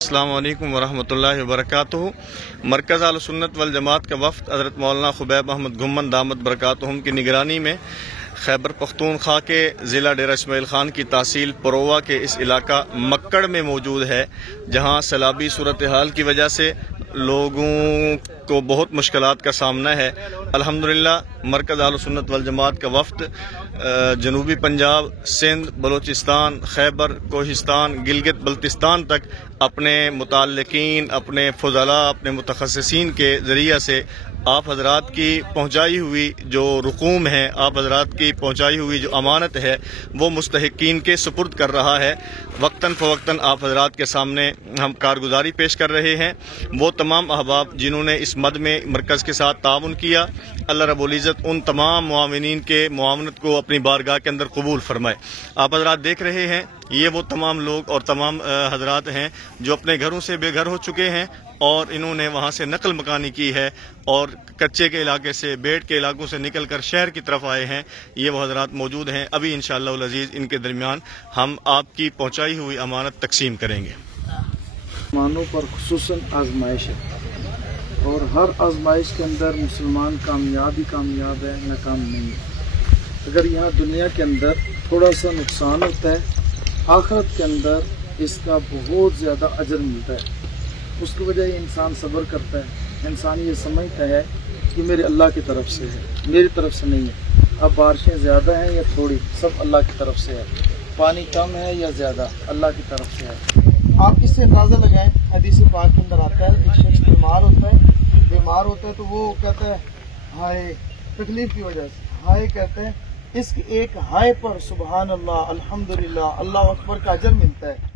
السلام علیکم ورحمۃ اللہ وبرکاتہ۔ مرکز اہل سنت والجماعت کا وفد حضرت مولانا خبیب احمد گھمن دامت برکاتہم کی نگرانی میں خیبر پختونخوا کے ضلع ڈیرہ اسماعیل خان کی تحصیل پروا کے اس علاقہ مکڑ میں موجود ہے، جہاں سیلابی صورتحال کی وجہ سے لوگوں کو بہت مشکلات کا سامنا ہے۔ الحمدللہ مرکز اہل سنت والجماعت کا وفد جنوبی پنجاب، سندھ، بلوچستان، خیبر، کوہستان، گلگت بلتستان تک اپنے متعلقین، اپنے فضلاء، اپنے متخصصین کے ذریعہ سے آپ حضرات کی پہنچائی ہوئی جو رقوم ہے، آپ حضرات کی پہنچائی ہوئی جو امانت ہے، وہ مستحقین کے سپرد کر رہا ہے۔ وقتاً فوقتاً آپ حضرات کے سامنے ہم کارگزاری پیش کر رہے ہیں۔ وہ تمام احباب جنہوں نے اس مد میں مرکز کے ساتھ تعاون کیا، اللہ رب العزت ان تمام معاونین کے معاونت کو اپنی بارگاہ کے اندر قبول فرمائے۔ آپ حضرات دیکھ رہے ہیں، یہ وہ تمام لوگ اور تمام حضرات ہیں جو اپنے گھروں سے بے گھر ہو چکے ہیں اور انہوں نے وہاں سے نقل مکانی کی ہے اور کچے کے علاقے سے، بیٹ کے علاقوں سے نکل کر شہر کی طرف آئے ہیں۔ یہ وہ حضرات موجود ہیں۔ ابھی انشاءاللہ العزیز ان کے درمیان ہم آپ کی پہنچائی ہوئی امانت تقسیم کریں گے۔ مسلمانوں پر خصوصاً آزمائش ہے اور ہر آزمائش کے اندر مسلمان کامیاب ہی کامیاب ہے، ناکام نہیں ہے۔ اگر یہاں دنیا کے اندر تھوڑا سا نقصان ہوتا ہے، آخرت کے اندر اس کا بہت زیادہ اجر ملتا ہے۔ اس کی وجہ یہ انسان صبر کرتا ہے، انسان یہ سمجھتا ہے کہ میرے اللہ کی طرف سے ہے، میری طرف سے نہیں ہے۔ اب بارشیں زیادہ ہیں یا تھوڑی، سب اللہ کی طرف سے ہے۔ پانی کم ہے یا زیادہ، اللہ کی طرف سے ہے۔ آپ اس سے اندازہ لگائیں، حدیث پاک کے اندر آتا ہے ایک شخص بیمار ہوتا ہے تو وہ کہتا ہے ہائے، تکلیف کی وجہ سے ہائے کہتے ہیں، اس کے ایک ہائے پر سبحان اللہ، الحمدللہ، اللہ اکبر کا اجر ملتا ہے۔